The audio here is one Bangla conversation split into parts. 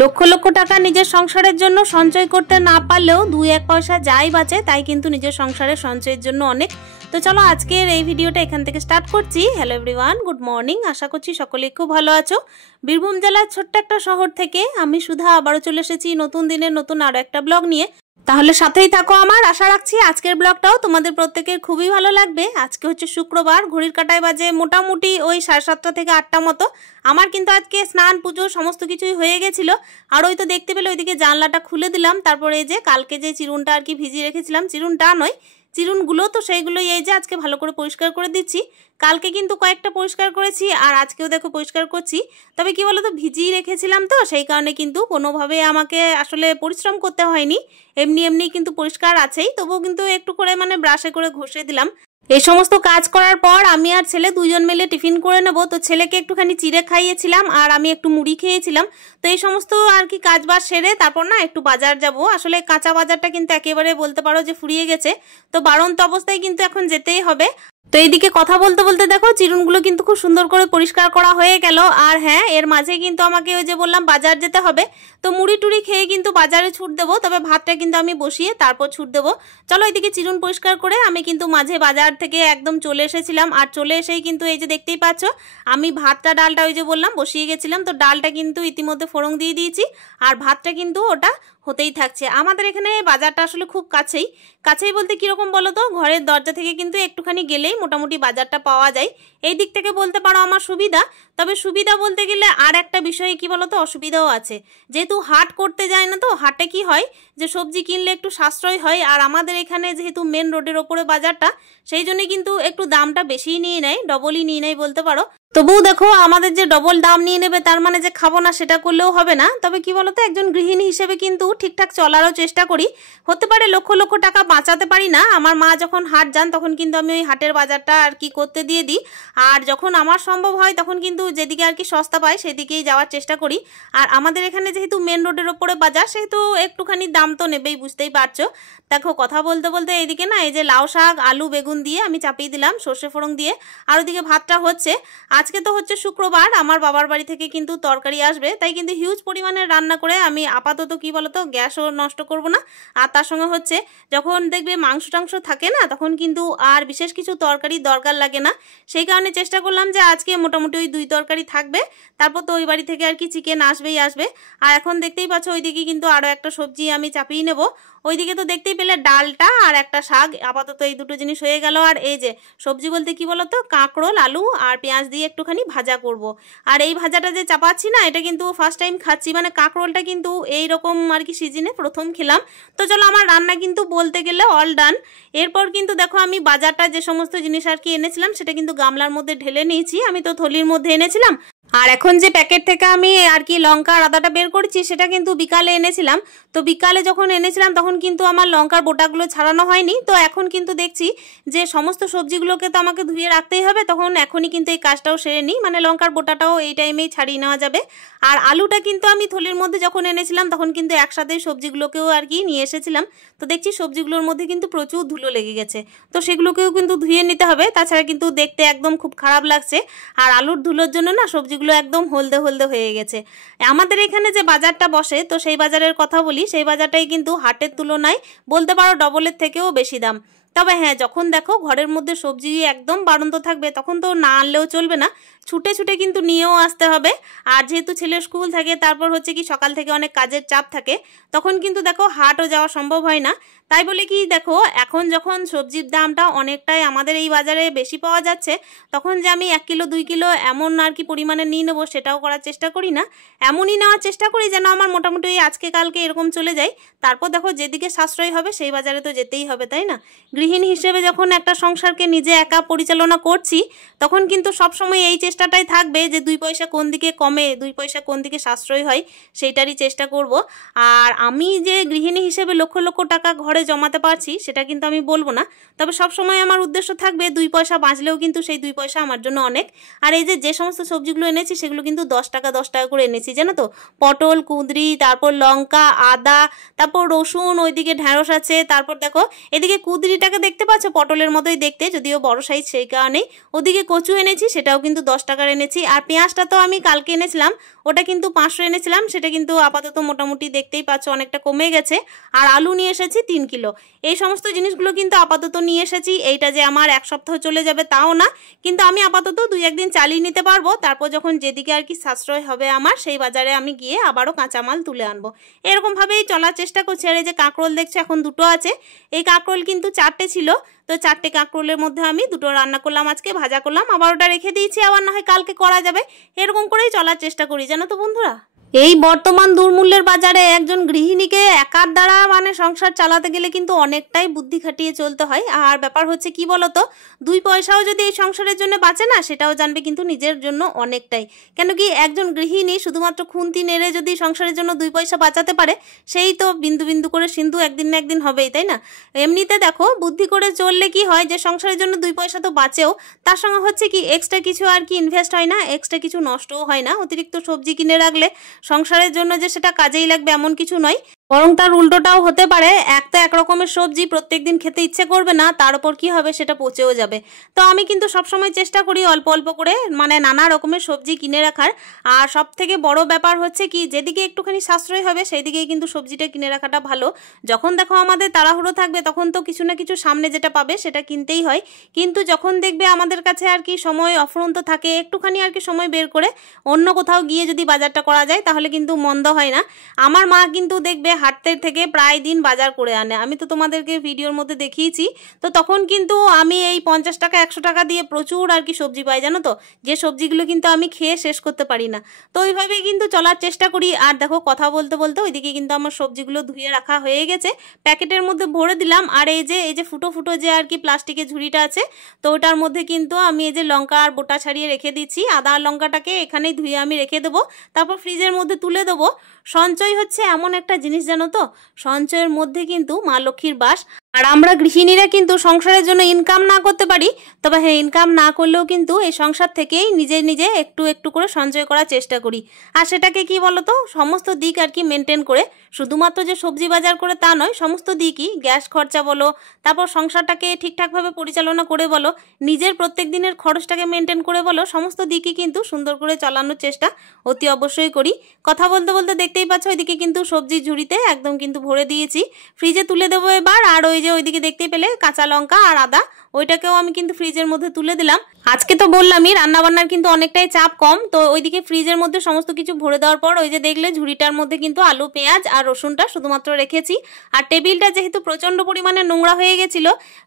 লক্ষ লক্ষ টাকা নিজের সংসারের জন্য সঞ্চয় করতে না পারলেও 2-1 পয়সা যাই বাঁচে তাই কিন্তু নিজের সংসারের সঞ্চয়ের জন্য অনেক। তো চলো আজকের এই ভিডিওটা এখান থেকে স্টার্ট করছি। Hello everyone, good morning. আশা করছি সকলেই খুব ভালো আছো। বীরভূম জেলার ছোট্ট একটা শহর থেকে আমি সুধা আবারও চলে এসেছি নতুন দিনের নতুন আরো একটা ব্লগ নিয়ে। তাহলে সাথেই থাকো আমার। আশা রাখছি আজকের ব্লগটাও তোমাদের প্রত্যেকের খুবই ভালো লাগবে। আজকে হচ্ছে শুক্রবার, ঘড়ির কাঁটায় বাজে মোটামুটি ওই 7:30 থেকে 8টা মতো। আমার কিন্তু আজকে স্নান পুজো সমস্ত কিছুই হয়ে গেছিল। আর ওই তো দেখতে পেলে ওইদিকে জানলাটা খুলে দিলাম। তারপরে এই যে কালকে যে চিরুনটা আর কি ভিজিয়ে রেখেছিলাম, চিরুনটা নয় চিরুনগুলো, তো সেইগুলোই এই যে আজকে ভালো করে পরিষ্কার করে দিচ্ছি। কালকে কিন্তু কয়েকটা পরিষ্কার করেছি আর আজকেও দেখো পরিষ্কার করছি। তবে কি বলতো, ভিজিয়ে রেখেছিলাম তো সেই কারণে কিন্তু কোনোভাবে আমাকে আসলে পরিশ্রম করতে হয়নি, এমনি এমনি কিন্তু পরিষ্কার আছেই। তবুও কিন্তু একটু করে মানে ব্রাশে করে ঘষে দিলাম। এই সমস্ত কাজ করার পর আমি আর ছেলে দুজন মিলে টিফিন করে নেব। তো ছেলেকে একটুখানি চিড়ে খাইয়েছিলাম আর আমি একটু মুড়ি খেয়েছিলাম। তো এই সমস্ত আর কি কাজ বাজ সেরে তারপর না একটু বাজার যাব। আসলে কাঁচা বাজারটা কিন্তু একেবারে বলতে পারো যে ফুরিয়ে গেছে, তো বাড়ন্ত অবস্থায় কিন্তু এখন যেতেই হবে। তো এইদিকে কথা বলতে বলতে দেখো চিরুনগুলো কিন্তু খুব সুন্দর করে পরিষ্কার করা হয়ে গেল। আর হ্যাঁ, এর মাঝে কিন্তু আমাকে ওই যে বললাম বাজার যেতে হবে, তো মুড়ি টুড়ি খেয়ে কিন্তু বাজারে ছুট দেবো। তবে ভাতটা কিন্তু আমি বসিয়ে তারপর ছুট দেবো। চলো এইদিকে চিরুন পরিষ্কার করে আমি কিন্তু মাঝে বাজার থেকে একদম চলে এসেছিলাম। আর চলে এসেই কিন্তু এই যে দেখতেই পাচ্ছ আমি ভাতটা ডালটা ওই যে বললাম বসিয়ে গেছিলাম। তো ডালটা কিন্তু ইতিমধ্যে ফোড়ন দিয়ে দিয়েছি আর ভাতটা কিন্তু ওটা হতেই থাকছে। আমাদের এখানে বাজারটা আসলে খুব কাছেই। কাছেই বলতে কিরকম বলো তো, ঘরের দরজা থেকে কিন্তু একটুখানি গেলেই মোটামুটি বাজারটা পাওয়া যায়। এই দিক থেকে বলতে পারো আমার সুবিধা। তবে সুবিধা বলতে গেলে আর একটা বিষয়ে কি বলতো, অসুবিধাও আছে। যেহেতু হাট করতে যায় না, তো হাটে কি হয় যে সবজি কিনলে একটু সাশ্রয় হয়। আর আমাদের এখানে যেহেতু মেন রোডের ওপরে বাজারটা, সেই জন্য কিন্তু একটু দামটা বেশিই নিয়ে নেয়, ডবলই নিয়ে নেয় বলতে পারো। তবুও দেখো আমাদের যে ডবল দাম নিয়ে নেবে তার মানে যে খাবো না সেটা করলেও হবে না। তবে কি বলতো, একজন গৃহিণী হিসেবে কিন্তু ঠিকঠাক চলারও চেষ্টা করি। হতে পারে লক্ষ লক্ষ টাকা বাঁচাতে পারি না। আমার মা যখন হাট যান তখন কিন্তু আমি ওই হাটের বাজারটা আর কি করতে দিয়ে দিই। আর যখন আমার সম্ভব হয় তখন কিন্তু যেদিকে আর কি সস্তা পাই সেদিকেই যাওয়ার চেষ্টা করি। আর আমাদের এখানে যেহেতু মেন রোডের ওপরে বাজার, সেহেতু একটুখানি দাম তো নেবেই, বুঝতেই পারছো। দেখো কথা বলতে বলতে এইদিকে না এই যে লাউ শাক আলু বেগুন দিয়ে আমি চাপিয়ে দিলাম সর্ষে ফোড়ন দিয়ে। আর ওদিকে ভাতটা হচ্ছে। আজকে তো হচ্ছে শুক্রবার, আমার বাবার বাড়ি থেকে কিন্তু তরকারি আসবে, তাই কিন্তু হিউজ পরিমাণে রান্না করে আমি আপাতত কি বলতো গ্যাসও নষ্ট করব না। আর তার সঙ্গে হচ্ছে যখন দেখবে মাংস টাংস থাকে না, তখন কিন্তু আর বিশেষ কিছু তরকারি দরকার লাগে না। সেই কারণে চেষ্টা করলাম যে আজকে মোটামুটি ওই 2 তরকারি থাকবে। তারপর তো ওই বাড়ি থেকে আর কি চিকেন আসবেই আসবে। আর এখন দেখতেই পাচ্ছ ওইদিকে কিন্তু আরও একটা সবজি আমি চাপিয়ে নেব। ওইদিকে তো দেখতেই পেলে ডালটা আর একটা শাক, আপাতত এই দুটো জিনিস হয়ে গেল। আর এই যে সবজি বলতে কি বলতো, কাঁকরোল আলু আর পেঁয়াজ দিয়ে একটুখানি ভাজা করব। আর এই ভাজাটা যে চাপাচ্ছি না, এটা কিন্তু ফার্স্ট টাইম খাচ্ছি, মানে কাঁকরোলটা কিন্তু এইরকম আর কি সিজনে প্রথম খেলাম। তো চলো আমার রান্না কিন্তু বলতে গেলে অল ডান। এরপর কিন্তু দেখো আমি বাজারটা যে সমস্ত জিনিস আর কি এনেছিলাম সেটা কিন্তু গামলার মধ্যে ঢেলে নিয়েছি। আমি তো থলির মধ্যে এনেছিলাম। আর এখন যে প্যাকেট থেকে আমি আর কি লঙ্কা আর আদাটা বের করেছি সেটা কিন্তু বিকালে এনেছিলাম। তো বিকালে যখন এনেছিলাম তখন কিন্তু আমার লঙ্কার বোটাগুলো ছাড়ানো হয়নি। তো এখন কিন্তু দেখছি যে সমস্ত সবজিগুলোকে তো আমাকে ধুয়ে রাখতেই হবে, তখন এখনই কিন্তু এই কাজটাও সেরে নিই, মানে লঙ্কার বোটাটাও এই টাইমেই ছাড়িয়ে নেওয়া যাবে। আর আলুটা কিন্তু আমি থলির মধ্যে যখন এনেছিলাম তখন কিন্তু একসাথে সবজিগুলোকেও আর কি নিয়ে এসেছিলাম। তো দেখছি সবজিগুলোর মধ্যে কিন্তু প্রচুর ধুলো লেগে গেছে, তো সেগুলোকেও কিন্তু ধুয়ে নিতে হবে, তাছাড়া কিন্তু দেখতে একদম খুব খারাপ লাগছে। আর আলুর ধুলোর জন্য না সবজিগুলো একদম হলদে হলদে হয়ে গেছে। আমাদের এখানে যে বাজারটা বসে, তো সেই বাজারের কথা বলি, সেই বাজারটাই কিন্তু হাটের তুলনায় বলতে পারো ডবলের থেকেও বেশি দাম। তবে হ্যাঁ, যখন দেখো ঘরের মধ্যে সবজি একদম বাড়ন্ত থাকবে তখন তো না আনলেও চলবে না, ছুটে ছুটে কিন্তু নিয়েও আসতে হবে। আর যেহেতু ছেলের স্কুল থাকে, তারপর হচ্ছে কি সকাল থেকে অনেক কাজের চাপ থাকে, তখন কিন্তু দেখো হাটও যাওয়া সম্ভব হয় না। তাই বলে কি দেখো এখন যখন সবজির দামটা অনেকটাই আমাদের এই বাজারে বেশি পাওয়া যাচ্ছে, তখন যে আমি 1 কিলো 2 কিলো এমন আর কি পরিমাণে নিয়ে নেবো সেটাও করার চেষ্টা করি না। এমনই নেওয়ার চেষ্টা করি যেন আমার মোটামুটি আজকে কালকে এরকম চলে যায়। তারপর দেখো যেদিকে সাশ্রয় হবে সেই বাজারে তো যেতেই হবে, তাই না? গৃহিণী হিসেবে যখন একটা সংসারকে নিজে একা পরিচালনা করছি, তখন কিন্তু সবসময় এই চেষ্টাটাই থাকবে যে 2 পয়সা কোন দিকে কমে, 2 পয়সা কোন দিকে সাশ্রয় হয়, সেইটারই চেষ্টা করব। আর আমি যে গৃহিণী হিসেবে লক্ষ লক্ষ টাকা ঘরে জমাতে পারছি সেটা কিন্তু আমি বলবো না। তবে সবসময় আমার উদ্দেশ্য থাকবে 2 পয়সা বাঁচলেও কিন্তু সেই 2 পয়সা আমার জন্য অনেক। আর এই যে সমস্ত সবজিগুলো এনেছি সেগুলো কিন্তু 10 টাকা 10 টাকা করে এনেছি, জানো তো। পটল, কুঁদরি, তারপর লঙ্কা, আদা, তারপর রসুন, ওইদিকে ঢ্যাঁড়স আছে। তারপর দেখো এদিকে কুঁদরিটা পটলটাকে দেখতে পাচ্ছ, পটলের মতোই দেখতে, যদিও বড় সাইজ সেই কারণেই। ওদিকে কচু এনেছি, সেটাও কিন্তু 10 টাকার এনেছি। আর পেঁয়াজটা তো আমি কালকে এনেছিলাম, ওটা কিন্তু 500 এনেছিলাম, সেটা কিন্তু আপাতত মোটামুটি দেখতেই পাচ্ছ অনেকটা কমে গেছে। আর আলু নিয়ে এসেছি 3 কিলো। এই সমস্ত জিনিসগুলো কিন্তু আপাতত নিয়ে এসেছি। এইটা যে আমার 1 সপ্তাহ চলে যাবে তাও না, কিন্তু আমি আপাতত 2-1 দিন চালিয়ে নিতে পারবো। তারপর যখন যেদিকে আর কি সাশ্রয় হবে আমার, সেই বাজারে আমি গিয়ে আবারও কাঁচামাল তুলে আনবো। এরকমভাবেই চলার চেষ্টা করছি। আর এই যে কাঁকরোল দেখছো, এখন 2টো আছে। এই কাঁকরোল কিন্তু 4টে ছিল, তো 4টে কাঁকরোলের মধ্যে আমি 2টো রান্না করলাম, আজকে ভাজা করলাম, আবার ওটা রেখে দিয়েছি, আবার না হয় কালকে করা যাবে। এরকম করেই চলার চেষ্টা করি, জানো তো বন্ধুরা। এই বর্তমান দুর্মূল্যের বাজারে একজন গৃহিণীকে একার দ্বারা মানে সংসার চালাতে গেলে কিন্তু অনেকটাই বুদ্ধি খাটিয়ে চলতে হয়। আর ব্যাপার হচ্ছে কি বলতো, 2 পয়সাও যদি এই সংসারের জন্য বাঁচে না, সেটাও জানবে কিন্তু নিজের জন্য অনেকটাই। কেন কি একজন গৃহিণী শুধুমাত্র খুন্তি নেড়ে যদি সংসারের জন্য 2 পয়সা বাঁচাতে পারে, সেই তো বিন্দু বিন্দু করে সিন্ধু একদিন না একদিন হবেই, তাই না? এমনিতে দেখো, বুদ্ধি করে চললে কি হয় যে সংসারের জন্য 2 পয়সা তো বাঁচেও, তার সঙ্গে হচ্ছে কি এক্সট্রা কিছু আর কি ইনভেস্ট হয় না, এক্সট্রা কিছু নষ্টও হয় না। অতিরিক্ত সবজি কিনে রাখলে সংসারের জন্য যে সেটা কাজেই লাগবে এমন কিছু নয়, বরং তার উল্টোটাও হতে পারে। এক তো এক রকমের সবজি প্রত্যেকদিন খেতে ইচ্ছে করবে না, তার উপর কি হবে, সেটা পচেও যাবে। তো আমি কিন্তু সবসময় চেষ্টা করি অল্প অল্প করে মানে নানা রকমের সবজি কিনে রাখার। আর সব থেকে বড় ব্যাপার হচ্ছে কি, যেদিকে একটুখানি সাশ্রয় হবে সেই দিকেই কিন্তু সবজিটা কিনে রাখাটা ভালো। যখন দেখো আমাদের তাড়াহুড়ো থাকবে, তখন তো কিছু না কিছু সামনে যেটা পাবে সেটা কিনতেই হয়। কিন্তু যখন দেখবে আমাদের কাছে আর কি সময় অফুরন্ত থাকে, একটুখানি আর কি সময় বের করে অন্য কোথাও গিয়ে যদি বাজারটা করা যায়, তাহলে কিন্তু মন্দ হয় না। আমার মা কিন্তু দেখবে হাটের থেকে প্রায় দিন বাজার করে আনে, আমি তো তোমাদেরকে ভিডিওর মধ্যে দেখিয়েছি। তো তখন কিন্তু আমি এই 50 টাকা 100 টাকা দিয়ে প্রচুর আর কি সবজি পাই, জানো তো, যে সবজিগুলো কিন্তু আমি খেয়ে শেষ করতে পারি না। তো ওইভাবেই কিন্তু চলার চেষ্টা করি। আর দেখো, কথা বলতে বলতে ওইদিকে কিন্তু আমার সবজিগুলো ধুয়ে রাখা হয়ে গেছে, প্যাকেটের মধ্যে ভরে দিলাম। আর এই যে ফুটো ফুটো যে আর কি প্লাস্টিকের ঝুড়িটা আছে, তো ওটার মধ্যে কিন্তু আমি এই যে লঙ্কা আর বোটা ছাড়িয়ে রেখে দিচ্ছি। আদা আর লঙ্কাটাকে এখানেই ধুয়ে আমি রেখে দেবো, তারপর ফ্রিজের মধ্যে তুলে দেবো। সঞ্চয় হচ্ছে এমন একটা জিনিস, জানো তো, সঞ্চয়ের মধ্যে কিন্তু মা লক্ষ্মীর বাস। আর আমরা গৃহিণীরা কিন্তু সংসারের জন্য ইনকাম না করতে পারি, তবে হ্যাঁ, ইনকাম না করলেও কিন্তু এই সংসার থেকেই নিজে নিজে একটু একটু করে সঞ্চয় করার চেষ্টা করি। আর সেটাকে কি বলতো, সমস্ত দিক আর কি মেনটেন করে, শুধুমাত্র যে সবজি বাজার করে তা নয়, সমস্ত দিকই, গ্যাস খরচা বলো, তারপর সংসারটাকে ঠিকঠাকভাবে পরিচালনা করে বলো, নিজের প্রত্যেক দিনের খরচটাকে মেনটেন করে বলো, সমস্ত দিকই কিন্তু সুন্দর করে চালানোর চেষ্টা অতি অবশ্যই করি। কথা বলতে বলতে দেখতেই পাচ্ছ, ওইদিকে কিন্তু সবজির ঝুড়িতে একদম কিন্তু ভরে দিয়েছি, ফ্রিজে তুলে দেবো এবার। আর ওই যে ওইদিকে দেখতেই পেলে কাঁচা লঙ্কা আর আদা, ওইটাকেও আমি কিন্তু ফ্রিজের মধ্যে তুলে দিলাম। আজকে তো বললামই রান্নাবান্নার কিন্তু অনেকটাই চাপ কম, তো ওইদিকে ফ্রিজের মধ্যে সমস্ত কিছু ভরে দেওয়ার পর ওই যে দেখলে ঝুড়িটার মধ্যে কিন্তু আলু, পেঁয়াজ আর রসুনটা শুধুমাত্র রেখেছি। আর টেবিলটা যেহেতু প্রচন্ড পরিমাণে নোংরা হয়ে গেছিল,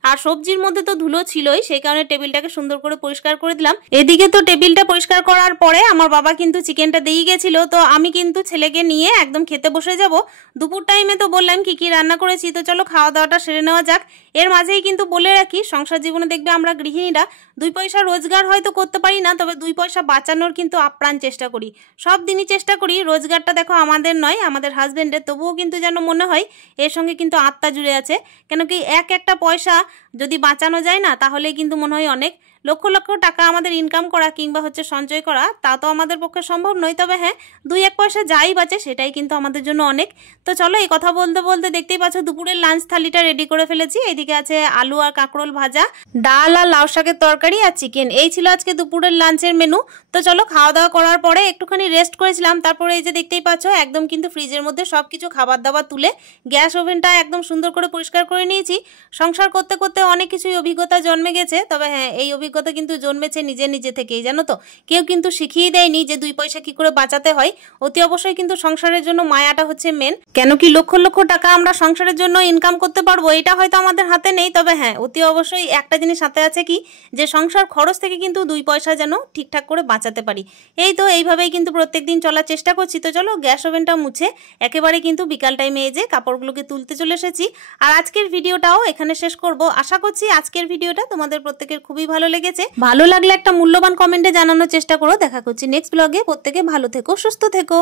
আর সবজির মধ্যে তো ধুলো ছিলই, সেই কারণে টেবিলটাকে সুন্দর করে পরিষ্কার করে দিলাম। এদিকে তো টেবিলটা পরিষ্কার করার পরে আমার বাবা কিন্তু চিকেনটা দিয়ে গেছিল, তো আমি কিন্তু ছেলেকে নিয়ে একদম খেতে বসে যাব। দুপুর টাইমে তো বললাম কি কি রান্না করেছি, তো চলো খাওয়া দাওয়াটা সেরে নেওয়া যাক। এর মাঝেই কিন্তু বলে রাখি, সংসার জীবনে দেখবে আমরা গৃহিণীরা 2 পয়সা রোজগার হয়তো করতে পারি না, তবে 2 পয়সা বাঁচানোর কিন্তু আপ্রাণ চেষ্টা করি, সব দিনই চেষ্টা করি। রোজগারটা দেখো আমাদের নয়, আমাদের হাজবেন্ডের, তবুও কিন্তু যেন মনে হয় এর সঙ্গে কিন্তু আত্মা জুড়ে আছে। কেন কি একটা পয়সা যদি বাঁচানো যায় না, তাহলে কিন্তু মনে হয় অনেক। লক্ষ লক্ষ টাকা আমাদের ইনকাম করা কিংবা হচ্ছে সঞ্চয় করা, তা তো আমাদের পক্ষে সম্ভব নয়, তবে হ্যাঁ, 2-1 পয়সা যাই বাঁচে সেটাই কিন্তু আমাদের জন্য অনেক। তো চলো, এই কথা বলতে বলতে দেখতেই পাচ্ছ দুপুরের লাঞ্চ থালিটা রেডি করে ফেলেছি। এদিকে আছে আলু আর কাঁকরোল ভাজা, ডাল আর লাউ শাকের তরকারি আর চিকেন। এই ছিল আজকে দুপুরের লাঞ্চের মেনু। তো চলো, খাওয়া দাওয়া করার পরে একটুখানি রেস্ট করেছিলাম, তারপরে এই যে দেখতেই পাচ্ছ একদম কিন্তু ফ্রিজের মধ্যে সবকিছু খাবার দাবার তুলে গ্যাস ওভেনটা একদম সুন্দর করে পরিষ্কার করে নিয়েছি। সংসার করতে করতে অনেক কিছুই অভিজ্ঞতা জন্মে গেছে, তবে হ্যাঁ, এই অভিজ্ঞতা কিন্তু জন্মেছে নিজে থেকেই, জানো তো, কেউ কিন্তু শিখিয়ে দেয়নি যে 2 পয়সা কি করে বাঁচাতে হয়। অতি অবশ্যই কিন্তু সংসারের জন্য মায়াটা হচ্ছে মেন। কেন কি লক্ষ লক্ষ টাকা আমরা সংসারের জন্য ইনকাম করতে পারবো, এটা হয়তো আমাদের হাতে নেই, তবে হ্যাঁ, অতি অবশ্যই একটা জিনিস হাতে আছে কি, যে সংসার খরচ থেকে কিন্তু 2 পয়সা যেন ঠিকঠাক করে বাঁচাতে পারি। এই তো এইভাবেই কিন্তু প্রত্যেকদিন চলার চেষ্টা করছি। তো চলো, গ্যাস ওভেনটা মুছে একেবারে কিন্তু বিকাল টাইমে এই যে কাপড়গুলোকে তুলতে চলে এসেছি। আর আজকের ভিডিওটাও এখানে শেষ করব। আশা করছি আজকের ভিডিওটা তোমাদের প্রত্যেকের খুবই ভালো লেগেছে। ভালো লাগলে একটা মূল্যবান কমেন্টে জানানোর চেষ্টা করো। দেখা করছি নেক্সট ব্লগে। প্রত্যেকে ভালো থেকো, সুস্থ থেকো।